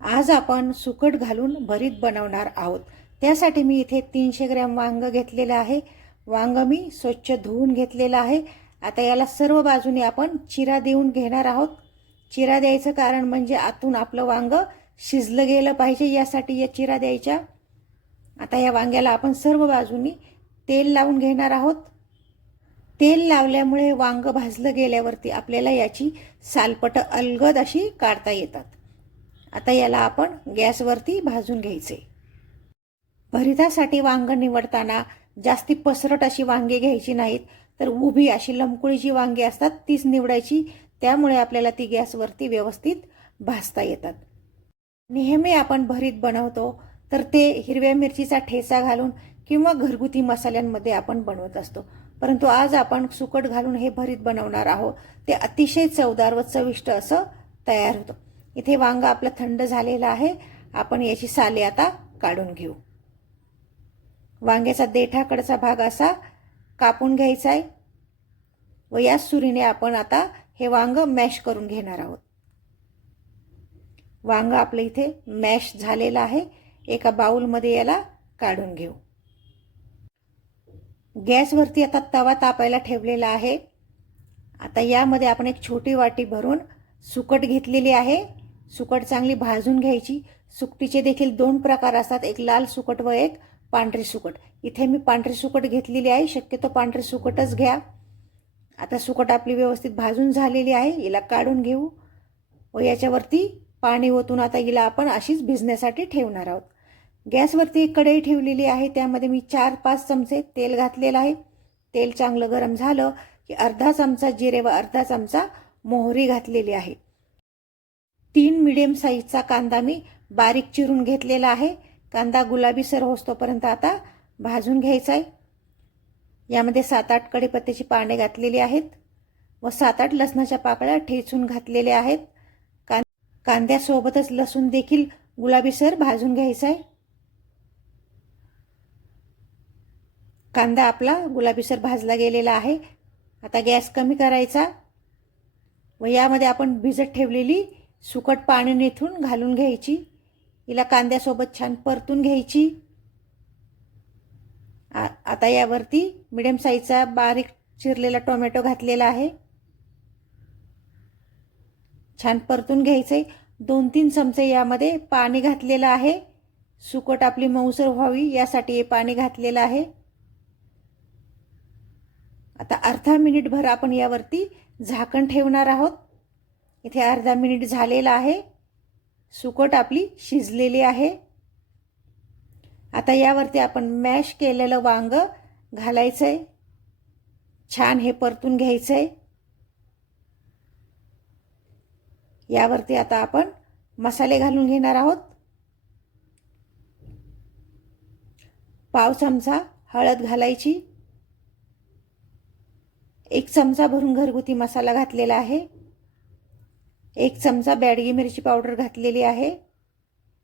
आज आपण सुकट घालून भरीत बनवणार आहोत. त्यासाठी मी इथे तीनशे ग्रॅम वांग घेतलेलं आहे. वांग मी स्वच्छ धुवून घेतलेलं आहे. आता याला सर्व बाजूने आपण चिरा देऊन घेणार आहोत. चिरा द्यायचं कारण म्हणजे आतून आपलं वांग शिजलं गेलं पाहिजे यासाठी या चिरा द्यायच्या. आता या वांग्याला आपण सर्व बाजूनी तेल लावून घेणार आहोत. तेल लावल्यामुळे वांग भाजलं गेल्यावरती आपल्याला याची सालपट अलगद अशी काढता येतात. आता याला आपण गॅसवरती भाजून घ्यायचे. भरितासाठी वांग निवडताना जास्ती पसरट अशी वांगे घ्यायची नाहीत तर उभी अशी लमकुळी जी वांगी असतात तीच निवडायची. त्यामुळे आपल्याला ती गॅसवरती व्यवस्थित भाजता येतात. नेहमी आपण भरीत बनवतो तर ते हिरव्या मिरचीचा ठेचा घालून किंवा घरगुती मसाल्यांमध्ये आपण बनवत असतो. परंतु आज आपण सुकट घालून हे भरीत बनवणार आहोत. ते अतिशय चवदार व चविष्ट असं तयार होतं. इथे वांग आपलं थंड झालेलं आहे. आपण याची साले आता काढून घेऊ. वांग्याचा देठाकडचा भाग असा कापून घ्यायचा आहे व या सुरीने आपण आता हे वांग मॅश करून घेणार आहोत. वांग आपलं इथे मॅश झालेलं आहे. एका बाऊलमध्ये याला काढून घेऊ. गॅसवरती आता तवा तापायला ठेवलेला आहे. आता यामध्ये आपण एक छोटी वाटी भरून सुकट घेतलेली आहे. सुकट चांगली भाजून घ्यायची. सुकटीचे देखील दोन प्रकार असतात. एक लाल सुकट व एक पांढरी सुकट. इथे मी पांढरी सुकट घेतलेली आहे. शक्यतो पांढरी सुकटच घ्या. आता सुकट आपली व्यवस्थित भाजून झालेली आहे. हिला काढून घेऊ. व याच्यावरती पाणी ओतून आता हिला आपण अशीच भिजण्यासाठी ठेवणार आहोत. गॅसवरती एक कढई ठेवलेली आहे. त्यामध्ये मी चार पाच चमचे तेल घातलेलं आहे. तेल चांगलं गरम झालं की अर्धा चमचा जिरे व अर्धा चमचा मोहरी घातलेली आहे. तीन मिडियम साईजचा कांदा मी बारीक चिरून घेतलेला आहे. कांदा गुलाबी सर होतोपर्यंत आता भाजून घ्यायचा आहे. यामध्ये सात आठ कढीपत्त्याची पाने घातलेली आहेत व सात आठ लसणाच्या पाकळ्या ठेचून घातलेल्या आहेत. कां कांद्यासोबतच लसूण देखील गुलाबीसर भाजून घ्यायचा आहे. कांदा आपला गुलाबीसर भाजला गेलेला आहे. आता गॅस कमी करायचा व यामध्ये आपण भिजत ठेवलेली सुकट पाणी नेथून घालून घ्यायची. हिला कांद्यासोबत छान परतून घ्यायची. आ आता यावरती मिडियम साईजचा बारीक चिरलेला टोमॅटो घातलेला आहे. छान परतून घ्यायचं. आहे दोन तीन चमचे यामध्ये पाणी घातलेलं आहे. सुकट आपली मऊसर व्हावी यासाठी हे पाणी घातलेलं आहे. आता अर्धा मिनिटभर आपण यावरती झाकण ठेवणार आहोत. इथे अर्धा मिनिट झालेला आहे. सुकट आपली शिजलेली आहे. आता यावरती आपण मॅश केलेलं वांग घालायचं आहे छान हे परतून घ्यायचं आहे यावरती आता आपण मसाले घालून घेणार आहोत. पाव चमचा हळद घालायची. एक चमचा भरून घरगुती मसाला घातलेला आहे. एक चमचा बॅडगी मिरची पावडर घातलेली आहे.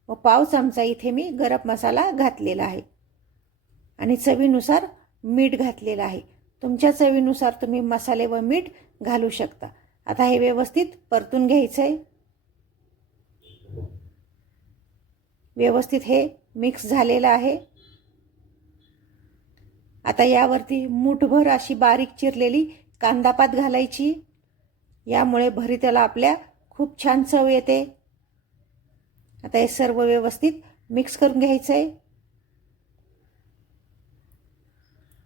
व पाव चमचा इथे मी गरम मसाला घातलेला आहे. आणि चवीनुसार मीठ घातलेलं आहे. तुमच्या चवीनुसार तुम्ही मसाले व मीठ घालू शकता. आता हे व्यवस्थित परतून घ्यायचं आहे व्यवस्थित हे मिक्स झालेलं आहे. आता यावरती मुठभर अशी बारीक चिरलेली कांदापात घालायची. यामुळे भरीताला आपल्या खूप छान चव येते. आता हे सर्व व्यवस्थित मिक्स करून घ्यायचं आहे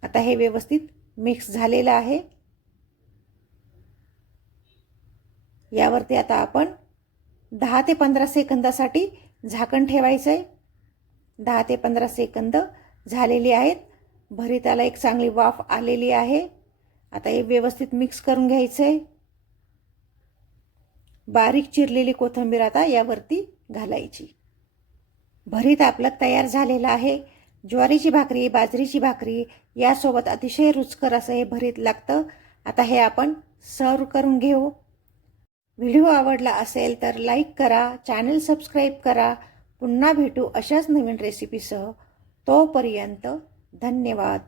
आता हे व्यवस्थित मिक्स झालेलं आहे. यावरती आता आपण दहा ते पंधरा सेकंदासाठी झाकण ठेवायचं आहे दहा ते पंधरा सेकंद झालेली आहेत. भरीताला एक चांगली वाफ आलेली आहे. आता हे व्यवस्थित मिक्स करून घ्यायचं आहे बारीक चिरलेली कोथिंबीर आता यावरती घालायची. भरीत आपलं तयार झालेलं आहे. ज्वारीची भाकरी बाजरीची भाकरी यासोबत अतिशय रुचकर असं हे भरीत लागतं. आता हे आपण सर्व करून घेऊ. व्हिडिओ आवडला असेल तर लाईक करा चॅनल सबस्क्राईब करा. पुन्हा भेटू अशाच नवीन रेसिपीसह. तोपर्यंत धन्यवाद.